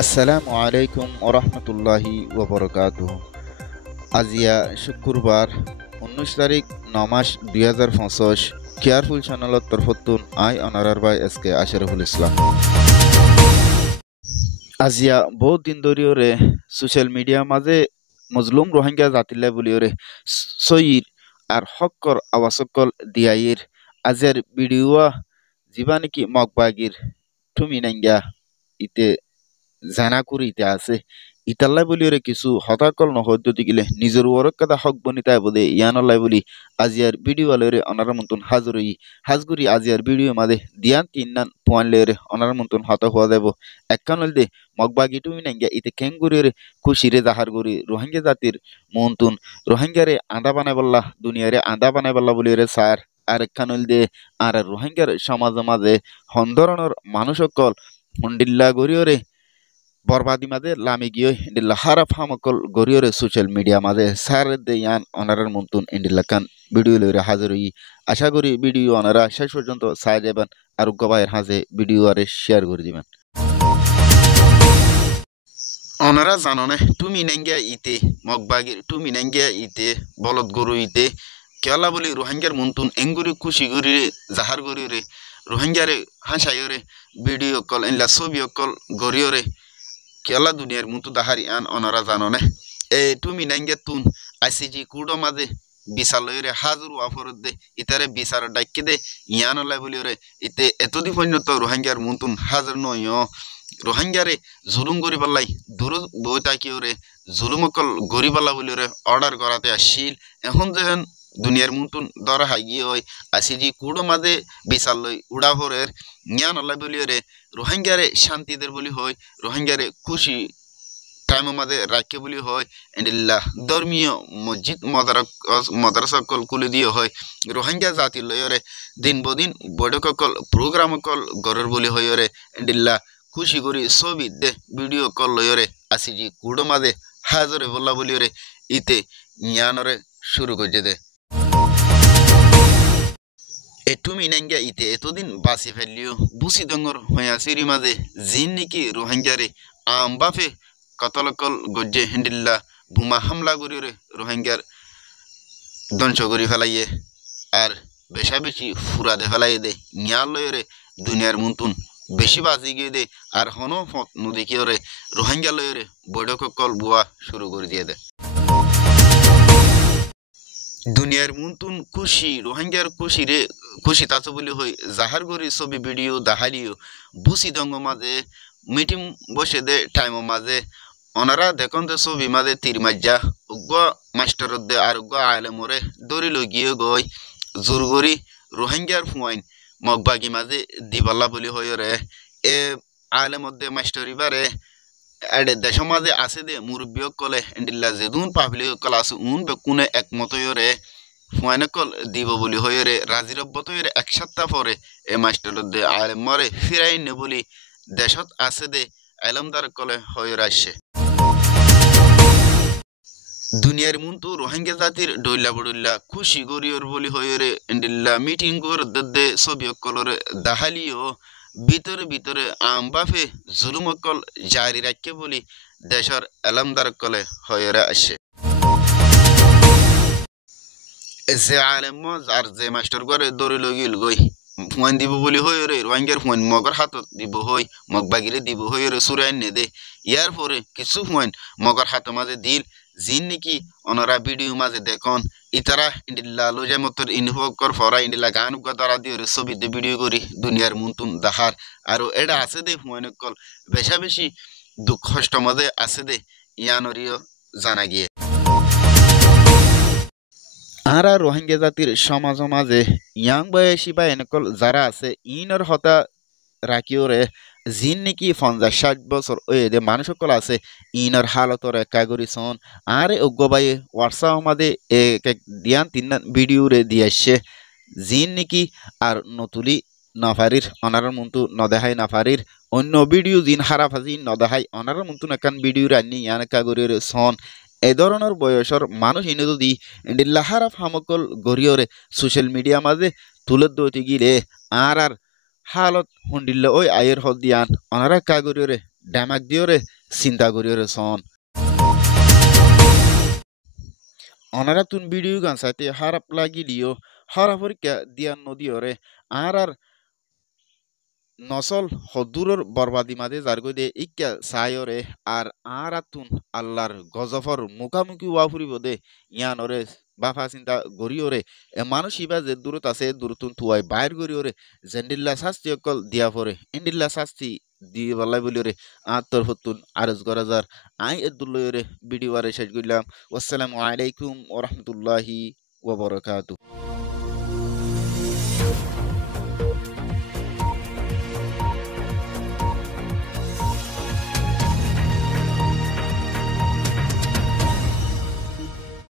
আসসালামু আলাইকুম ওরহমতুল্লাহি ওবরকাতুহ। আজিয়া শুক্রবার 19 তারিখ 9 মাস 2025 কেয়ারফুল চ্যানেলত তরফতুন আই অনারার বাই এসকে আশরাফুল ইসলাম। আজিয়া বহুত দিন ধরিওরে সোশ্যাল মিডিয়া মাঝে মজলুম রোহিঙ্গা জাতিল্লা বলিওরে সইর আর হক্কর আওয়াসকল দিয়াইর আজিয়ার ভিডিও যিবা নাকি মগবাগির তুমি নাঙ্গা ইতে জানা করি ইতে আছে ইতাল্লাই বলি ওরে কিছু হতাকল নহদ্যতি গিলে নিজের ওরক কাদা হক বনিতায় বোধে ইয়ানল্লাই বলি আজিয়ার ভিডিও আলোরে অনার মতন হাজরই হাজগুরি আজিয়ার ভিডিও মাদে দিয়ান তিননান পোয়ান লেরে অনার মতন হতা হওয়া দেব একখানল দে মগবাগি টুমি নাঙ্গা ইতে কেঙ্গুরিরে খুশিরে জাহার গরি রোহিঙ্গা জাতির মন্তুন রোহিঙ্গারে আন্দা বানাই বল্লা দুনিয়ারে আন্দা বানাই বল্লা বলি রে স্যার আর একখানল দে আর রোহিঙ্গার সমাজ মাঝে হন্দরণর মানুষ সকল হন্ডিল্লা গরিয়রে বরবাদি মাঝে লামি গিয়ে ইন্ডিল্লা হারাপ হামকল গরিয়রে সোশ্যাল মিডিয়া মাঝে সার দে ইয়ান অনারার মন্তুন ইন্ডিল্লা কান ভিডিও লইরে হাজির হই আশা করি ভিডিও অনারা শেষ পর্যন্ত সাই যাবেন আর গবাইয়ের হাজে ভিডিও আরে শেয়ার করে দিবেন। অনারা জানো না তুমি নেঙ্গিয়া ইতে মগবাগির তুমি নেঙ্গিয়া ইতে বলদ গরু ইতে কেলা বলি রোহিঙ্গার মন্তুন এঙ্গুরি খুশি গরি জাহার গরিয়রে রোহিঙ্গারে হাসাইরে ভিডিও কল ইনলা ছবি কল গরিয়রে কেলা দুনিয়ার মুতু দাহারি আন অনারা জানো না তুমি নাঙ্গে তুন আইসিজি কুড়ো মাঝে বিচার লইরে হাজুর ওয়াফরত দে ইতারে বিচার ডাকি দে ইয়ান লাই বলি রে ইতে এতদি পর্যন্ত রোহিঙ্গার মুতুন হাজার নয় রোহিঙ্গারে জুলুম করি পাল্লাই দূর বই তাকি ওরে জুলুম অকল গরি পাল্লা বলি রে অর্ডার করাতে আসিল এখন যেন দুনিয়ার মুতুন দরা হাগিয়ে হয় আইসিজি কুড়ো মাঝে বিচার লই উড়াভরের ইয়ান লাই বলি রে রোহিঙ্গারে শান্তিদের বলি হয় রোহিঙ্গারে খুশি টাইম মাঝে রাখে বলি হয় এন্ডিল্লা ধর্মীয় মসজিদ মাদ্রাসা কল কুলে দিয়ে হয় রোহিঙ্গা জাতি লয়রে দিন বদিন বৈঠক কল প্রোগ্রাম কল গরের বলি হয়রে এন্ডিল্লা খুশি করি ছবি দে ভিডিও কল লয়রে আসিজি কুড়ো মাঝে হাজরে বললা বলিরে ইতে ইয়ানরে শুরু করে দে তুমি নাঙ্গা ইতে এতদিন বাসি ফেললিও বুসি দঙ্গর হইয়া সিরি মাঝে জিন নাকি রোহিঙ্গারে আম বাফে কতলকল গজ্জে হেন্ডিল্লা বোমা হামলা করিরে রোহিঙ্গার ধ্বংস করি ফেলাইয়ে আর বেশা বেশি ফুরাদে ফেলাইয়ে দে নিয়ার লয়রে দুনিয়ার মন্তুন বেশি বাজি গিয়ে দে আর হন নদী কিয়রে রোহিঙ্গা লয়রে বৈঠকল বুয়া শুরু করে দিয়ে দে দুনিয়ার মুন্তুন খুশি রোহিঙ্গার খুশি রে খুশি তাতো বলি হই জাহার গরি ছবি ভিডিও দাহালিও বুসি দঙ্গ মাঝে মিটিং বসে দে টাইম মাঝে ওনারা দেখুন দে ছবি মাঝে তীর মাজ্জা উগ্র মাস্টার দে আর উগ্র আলে মরে দড়ি লগিয়ে গই জোর গরি রোহিঙ্গার ফুয়াইন মগবাগি মাঝে দিবাল্লা বলি হই রে এ আলে মধ্যে মাস্টারি বারে এডে দেশ মাঝে আছে দে মুরব্বী কলে এন্ডিল্লা যেদুন পাবলিক কল আছে উন বেকুনে একমত হইরে ফুয়াইনে কল দিব বলি হইরে রাজিরব্বত হইরে এক সপ্তাহ পরে এ মাস্টার দে আলে মরে ফিরাই নে বলি দেশত আছে দে এলমদার কলে হইরে আসে দুনিয়ার মুন্তু রোহিঙ্গা জাতির ডইলা বড়ুল্লা খুশি গরিয়র বলি হইরে এন্ডিল্লা মিটিং কর দে ছবি কলরে দাহালিও ভিতরে ভিতরে আম বাফে জুলুম অকল জারি রাখে বলি দেশের এলমদার কলে হইরে আসে যে আলেম আর যে মাস্টার করে দৌড়ি লগিল গই ফুয়ান দিব বলি হই রে রোহিঙ্গার ফুয়ান মগর হাতত দিব হই মগবাগিরে দিব হই রে সুরাইন নে দে ইয়ার পরে কিছু ফুয়ান মগর হাত মাঝে দিল জিন নাকি ওনারা ভিডিও মাঝে দেখুন ইতারা ইন্ডিল্লা লোজা মতর ইনভোকর ফরা ইন্ডিল্লা গান দ্বারা দিয়ে ছবি দে ভিডিও করি দুনিয়ার মুন্তুন দাহার আর এটা আছে দে ফুয়ান কল বেশা বেশি দুঃখ কষ্ট মাঝে আছে দে ইয়ানরিও জানা গিয়ে আরা রোহিঙ্গা জাতির সমাজ মাঝে ইয়াং বয়সী বা এনেকল যারা আছে ইনর হতা রাখিওরে জিন নাকি 50-60 বছর ওই দে মানুষ সকল আছে ইনর হালতর একাগরি সন আরে অজ্ঞবাই হোয়াটসঅ্যাপ মাঝে এক দিয়ান তিন ভিডিও রে দিয়ে আসছে জিন নাকি আর নতুলি নাফারির অনারার মন্তু নদেহাই নাফারির অন্য ভিডিও জিন হারাফাজি নদেহাই অনারার মন্তু একান ভিডিও রান্নি ইয়ান একাগরির সন এ ধরনের বয়সের মানুষ ইনে যদি ইন্ডিল্লা হারাফ হামকল গরিয়রে সোশ্যাল মিডিয়া মাঝে তুলে দইতে গিলে আর হালত হুন্ডিল্লা ওই আয়ের হল দিয়ান অনারা কাগরিয়রে ড্যামাক দিওরে চিন্তা করিওরে সন অনারা তুন ভিডিও গান সাইতে হারাপ লাগিলিও হরা পরীক্ষা দিয়ান নদিওরে আর নসল হদুরর বরবাদি মাঝে যারগো দে ইক্কা সায়রে আর আতুন আল্লাহর গজফর মুখামুখি ওয়া ফুরিব দে ইয়ানরে বাফা চিন্তা গরিওরে এ মানুষ ইবা যে দূরত আছে দূরতুন তুয়াই বাইর গরিওরে জেন্ডিল্লা শাস্তি অকল দিয়া পরে ইন্ডিল্লা শাস্তি দিয়ে বলাই বলিওরে আত্মর হতুন আরজ গরাজার আই এদুল্লয়রে ভিডিও আরে শেষ করলাম। আসসালামু আলাইকুম ওয়া রাহমাতুল্লাহি ওয়া বারাকাতুহু।